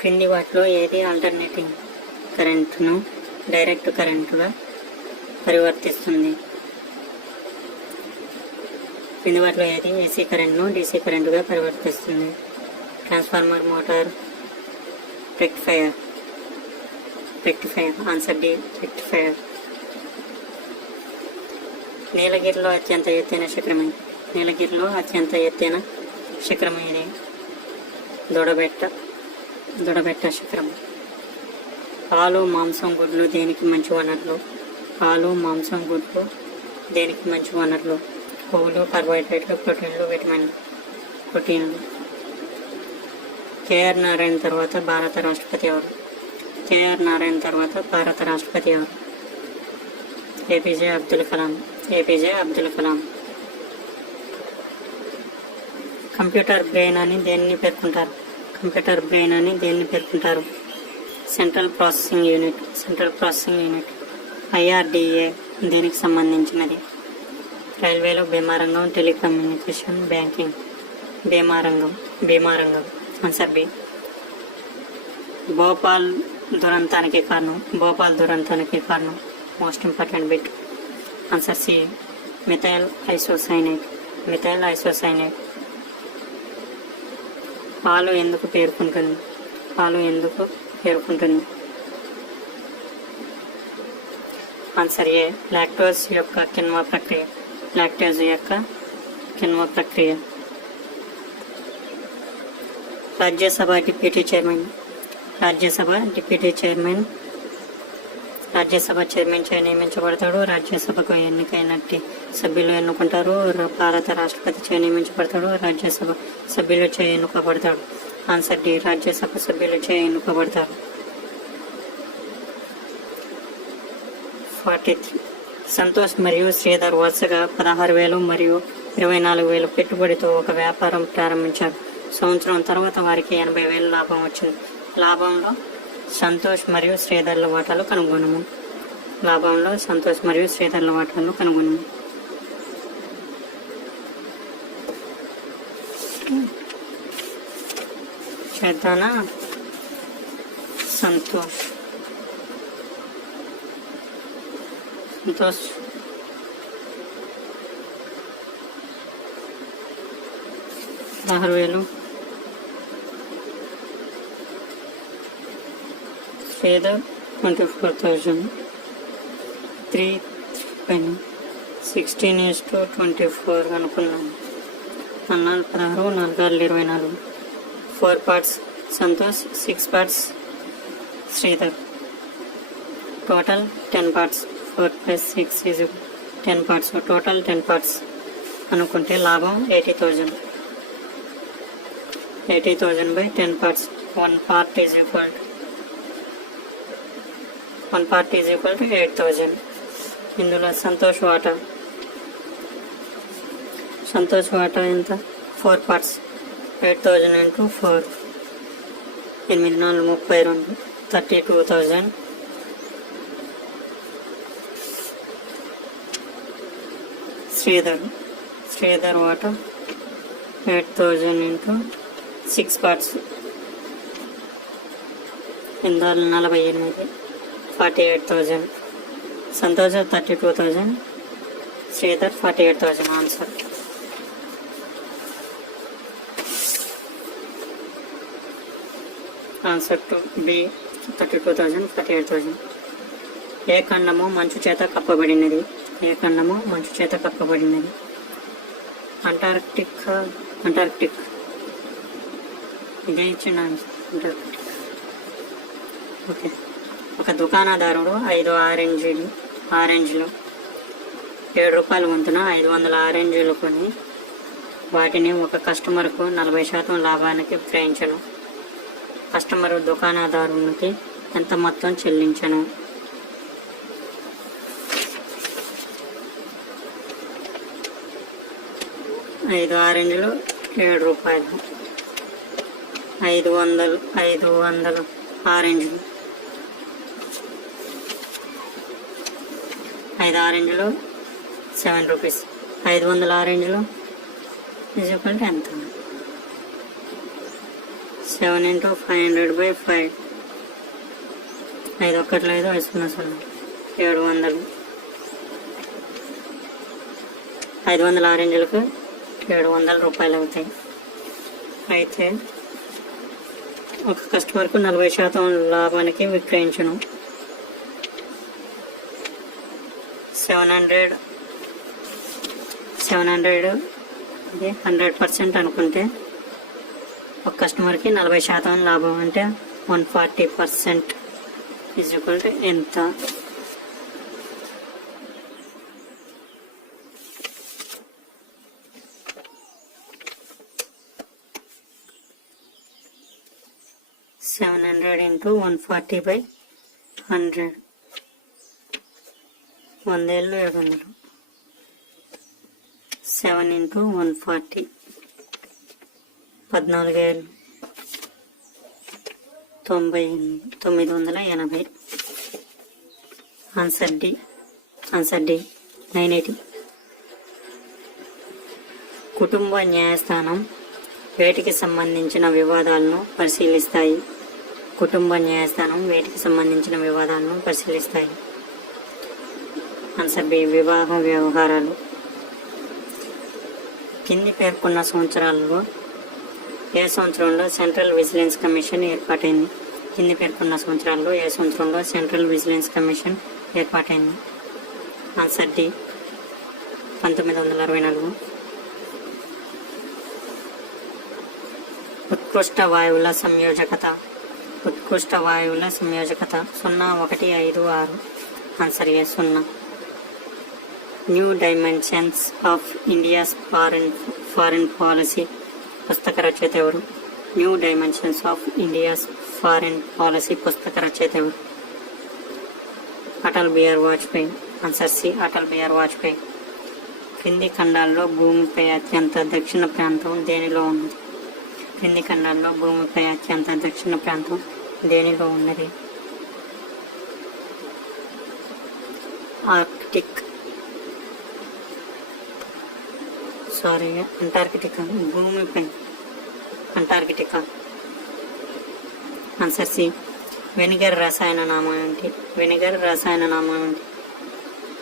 క్రింది వాటిలో ఏది ఆల్టర్నేటింగ్ కరెంటును డైరెక్ట్ కరెంటుగా పరివర్తిస్తుంది? క్రింది వాటిలో ఏది ఏసీ కరెంట్ను డీసీ కరెంటుగా పరివర్తిస్తుంది? Transformer, motor, rectifier. Answer D, rectifier. నీలగిరిలో అత్యంత ఎత్తైన శిఖరం ఇది దొడబెట్ట శిఖరం. పాలు, మాంసం, గుడ్లు దేనికి మంచి వనరులు? కొవ్వులు, కార్బోహైడ్రేట్లు, ప్రోటీన్లు. కేఆర్ నారాయణ తర్వాత భారత రాష్ట్రపతి ఎవరు? APJ Abdul Kalam. Computer brain అని దేన్ని పేర్కొంటారు? Central processing unit. ఐఆర్డిఏ దేనికి సంబంధించినది? రైల్వేలో బీమారంగం, టెలికమ్యూనికేషన్, బ్యాంకింగ్. బీమారంగం. Answer B. భోపాల్ దురంతానికి కారణం most important bit. Answer C, methyl isocyanate. పాలు ఎందుకు పేర్కొంటుంది? ఆన్సర్ ఏ, లాక్టేజ్ యొక్క కిణ్వ ప్రక్రియ. రాజ్యసభ డిప్యూటీ చైర్మన్ చే నియమించబడతాడు. రాజ్యసభకు ఎన్నికైనట్టి సభ్యులు ఎన్నుకుంటారు. భారత రాష్ట్రపతి చే నియమించబడతాడు. రాజ్యసభ సభ్యులు చే ఎన్నుకోబడతాడు. ఆన్సర్ డి, రాజ్యసభ సభ్యులు చే ఎన్నుకోబడతారు. 43. సంతోష్ మరియు శ్రీధర్ వరుసగా 16,000 మరియు 24,000 పెట్టుబడితో ఒక వ్యాపారం ప్రారంభించారు. సంవత్సరం తర్వాత వారికి 80,000 లాభం వచ్చింది. లాభంలో సంతోష్ మరియు శ్రీధర్ల వాటాలు కనుగొనము. చేద్దానా? సంతోష్ 16,000, శ్రీధర్ 24,000. 3 పైన 16:24 అనుకున్నాను. అన్నాలు 16, 4 24. 4 parts Santosh, 6 parts Sridhar. Total 10 parts. 4 + 6 is 10 parts. Total 10 parts అనుకుంటే లాభం 80,000. 80,000 by 10 parts. 1 part is equal to 8,000. ఇందులో సంతోష్ వాటా ఎంత? 4 parts. 8,000 into 4. 8 4 32. 32,000. శ్రీధర్ వాటా 8,000 into 6 parts. 48. 48,000. Santosh 32,000. Sridhar 48,000. Answer. Answer to be, 32,000, 48,000. ఏ ఖండము మంచు చేత కప్పబడినది? అంటార్క్టిక్. ఇదే ఇచ్చిన అంటార్క్టిక్. ఓకే. ఒక దుకాణదారుడు 5 ఆరెంజ్లు 7 రూపాయల వంతున 500 ఆరెంజ్లు కొని వాటిని ఒక కస్టమర్కు 40% లాభానికి విక్రయించను. కస్టమరు దుకాణదారునికి ఎంత మొత్తం చెల్లించను? ఐదు ఆరెంజ్లు 7 రూపాయలు. 500 ఆరెంజ్లు. 5 ఆరెంజ్లు 7 రూపీస్. 500 ఆరెంజ్లు ఎంత? 7 into 500/5. 5 1 5 5 0 0 700. 500 ఆరెంజ్లకు 700 రూపాయలు అవుతాయి. అయితే ఒక కస్టమర్కు 40% లాభానికి విక్రయించును. 700 ఇది 100% అనుకుంటే ఒక కస్టమర్కి 40% లాభం అంటే 140% ఈక్వల్ టు ఎంత? $700 into 140/100. 100 700. 7 into 140 14,000 980. Answer D 980. కుటుంబ న్యాయస్థానం వేటికి సంబంధించిన వివాదాలను పరిశీలిస్తాయి? కుటుంబ న్యాయస్థానం వేటికి సంబంధించిన వివాదాలను పరిశీలిస్తాయి? ఆన్సర్ బి వివాహ వ్యవహారాలు. కింది పేర్కొన్న సంవత్సరాలలో ఏ సంవత్సరంలో సెంట్రల్ విజిలెన్స్ కమిషన్ ఏర్పాటైంది? కింది పేర్కొన్న సంవత్సరాల్లో ఏ సంవత్సరంలో సెంట్రల్ విజిలెన్స్ కమిషన్ ఏర్పాటైంది? Answer D 1964. ఉత్కృష్ట వాయువుల సంయోజకత 0156. Answer A 0. New dimensions of India's foreign policy పుస్తక రచయిత ఎవరు? New dimensions of India's foreign policy పుస్తక రచయిత ఎవరు? అటల్ బిహారీ వాజ్పేయి. Answer C Atal Bihari Vajpayee. క్రింది ఖండాల్లో భూమిపై అత్యంత దక్షిణ ప్రాంతం దేనిలో ఉన్నది? క్రింది ఖండాల్లో భూమిపై అత్యంత దక్షిణ ప్రాంతం దేనిలో ఉన్నది? అంటార్కిటికా. భూమిపై అంటార్కిటికా. ఆన్సర్ సి వెనిగర్ రసాయన నామం ఏంటి?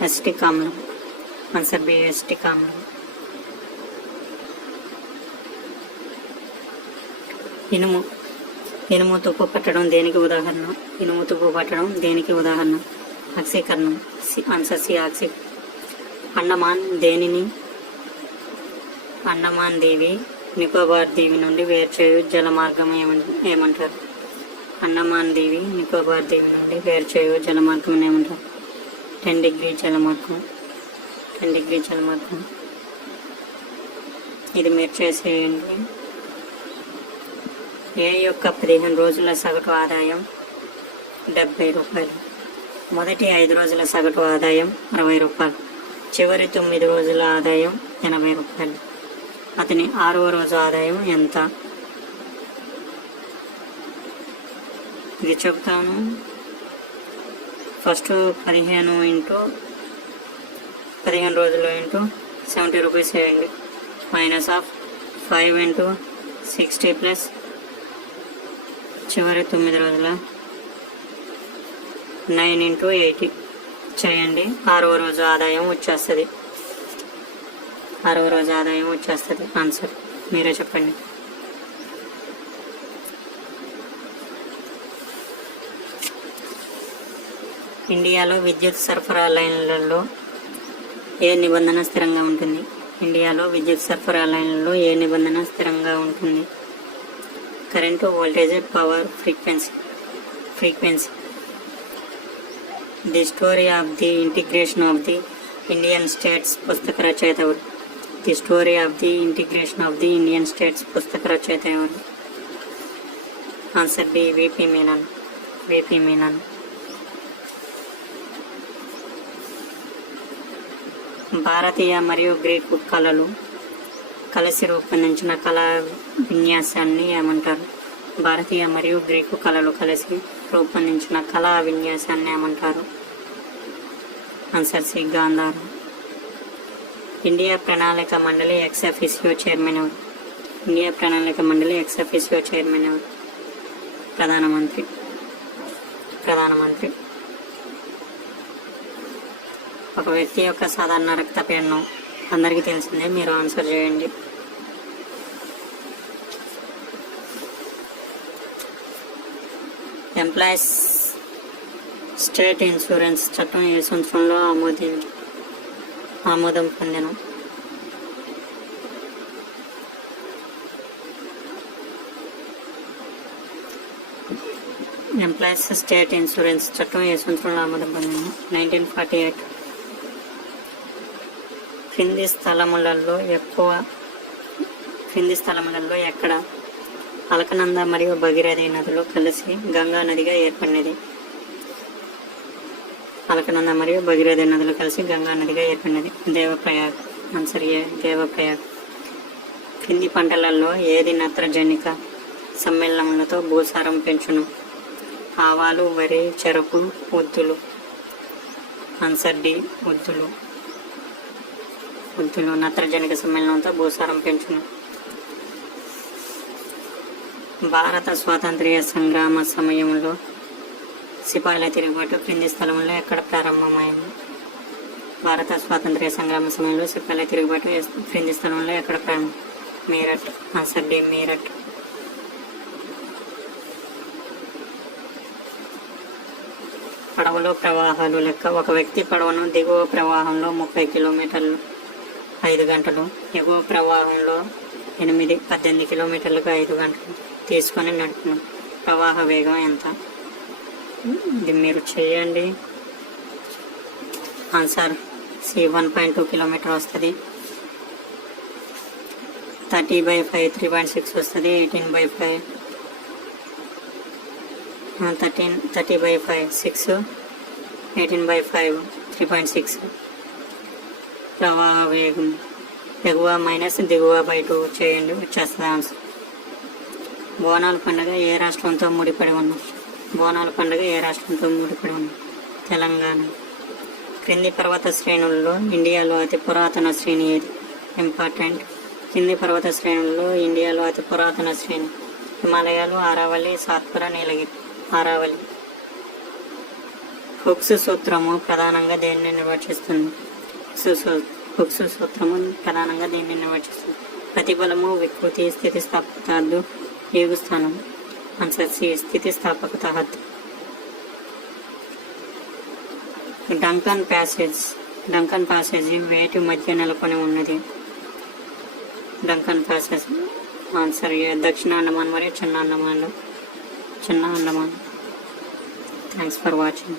ఎసిటిక్ ఆమ్లం. ఆన్సర్ బి ఎసిటిక్ ఆమ్లం. ఇనుము తుప్పు పట్టడం దేనికి ఉదాహరణ? ఆక్సీకరణం. ఆన్సర్ సి అండమాన్ దీవి నికోబార్ దీవి నుండి వేర్చేయు జలమార్గం ఏమంటారు? అండమాన్ దీవి నికోబార్ దీవి నుండి వేర్చేయు జలమార్గం ఏమంటారు? 10 డిగ్రీ జలమార్గం. ఇది మీరు చేసేయండి. ఏ యొక్క 15 రోజుల సగటు ఆదాయం 70 రూపాయలు. మొదటి 5 రోజుల సగటు ఆదాయం 60 రూపాయలు. చివరి 9 రోజుల ఆదాయం 80 రూపాయలు. అతని 6వ రోజు ఆదాయం ఎంత? ఇది చెప్తాను. ఫస్ట్ 15 రోజులు ఇంటూ 70 రూపీస్ వేయండి. మైనస్ ఆఫ్ 5 into 60 ప్లస్ చివరి 9 రోజుల 9 into 80 చేయండి. 6వ రోజు ఆదాయం వచ్చేస్తుంది. ఆన్సర్ మీరే చెప్పండి. ఇండియాలో విద్యుత్ సరఫరా లైన్లలో ఏ నిబంధన స్థిరంగా ఉంటుంది? Current, voltage, power, frequency. The story of the integration of the Indian states పుస్తక రచయిత ఎవరు? Answer B VP Menon. భారతీయ మరియు గ్రీకు కళలు కలిసి రూపొందించిన కళా విన్యాసాన్ని ఏమంటారు? భారతీయ మరియు గ్రీకు కళలు కలిసి రూపొందించిన కళా విన్యాసాన్ని ఏమంటారు? Answer C గాంధారం. ఇండియా ప్రణాళిక మండలి ఎక్స్ అఫిసియో చైర్మన్ ఎవరు? ప్రధానమంత్రి. ఒక వ్యక్తి యొక్క సాధారణ రక్తపీడనం అందరికీ తెలిసిందే, మీరు ఆన్సర్ చేయండి. ఎంప్లాయీస్ స్టేట్ ఇన్సూరెన్స్ చట్టం ఏ సంవత్సరంలో ఆమోదం పొందెను? ఎంప్లాయీస్ స్టేట్ ఇన్సూరెన్స్ చట్టం ఏ సంవత్సరంలో ఆమోదం పొందింది? 1948. క్రింది స్థలములలో ఎక్కడ అలకనంద మరియు భగీరథి నదులు కలిసి గంగా నదిగా ఏర్పడినది? అలకనంద మరియు భగీరథి నదులు కలిసి గంగా నదిగా ఏర్పడినది. దేవప్రయాగ్. ఆన్సర్ ఏ, దేవప్రయాగ్. క్రింది పంటలలో ఏది నత్రజనిక సమ్మేళనములతో భూసారం పెంచును? ఆవాలు, వరి, చెరకు, ఉద్దులు. ఆన్సర్ డి, ఉద్దులు నత్రజనిక సమ్మేళనంతో భూసారం పెంచును. భారత స్వాతంత్ర్య సంగ్రామ సమయంలో సిపాయిల తిరుగుబాటు క్రింది స్థలంలో ఎక్కడ ప్రారంభమైంది? భారత స్వాతంత్ర్య సంగ్రామ సమయంలో సిపాయిల తిరుగుబాటు క్రింది స్థలంలో ఎక్కడ ప్రారంభం? మీరట్. Answer D, Meerut. పడవలో ప్రవాహాలు లెక్క. ఒక వ్యక్తి పడవను దిగువ ప్రవాహంలో 30 కిలోమీటర్లు 5 గంటలు, ఎగువ ప్రవాహంలో 18 కిలోమీటర్లకు 5 గంటలు తీసుకొని నడుపును. ప్రవాహ వేగం ఎంత? ఇది మీరు చేయండి. ఆన్సర్ సి, 1.2 కిలోమీటర్ వస్తుంది. 30/5 3.6 వస్తుంది. 18/5 30/5 6, 18/5 3.6. ప్రవాహ వేగం ఎగువ మైనస్ దిగువ/2 చేయండి, వచ్చేస్తుంది ఆన్సర్. బోనాల పండుగ ఏ రాష్ట్రంతో ముడిపడి ఉంది? తెలంగాణ. క్రింది పర్వత శ్రేణుల్లో ఇండియాలో అతి పురాతన శ్రేణి ఏది? ఇంపార్టెంట్. కింది పర్వత శ్రేణుల్లో ఇండియాలో అతి పురాతన శ్రేణి హిమాలయాలు, ఆరావళి, సాత్పురా, నీలగిరి. ఆరావళి. హుక్స్ సూత్రము ప్రధానంగా దేన్ని నిర్వచిస్తుంది? ప్రతిబలము, వికృతి, స్థితిస్థాపకత హద్దు, ఏగు స్థానం. ఆన్సర్ సి, స్థితిస్థాపకత హద్దు. డంకన్ ప్యాసేజ్ వేటి మధ్య నెలకొని ఉన్నది? Duncan passage. ఆన్సర్ ఏ, దక్షిణ అండమాన్ మరియు చిన్న అండమాన్. Thanks for watching.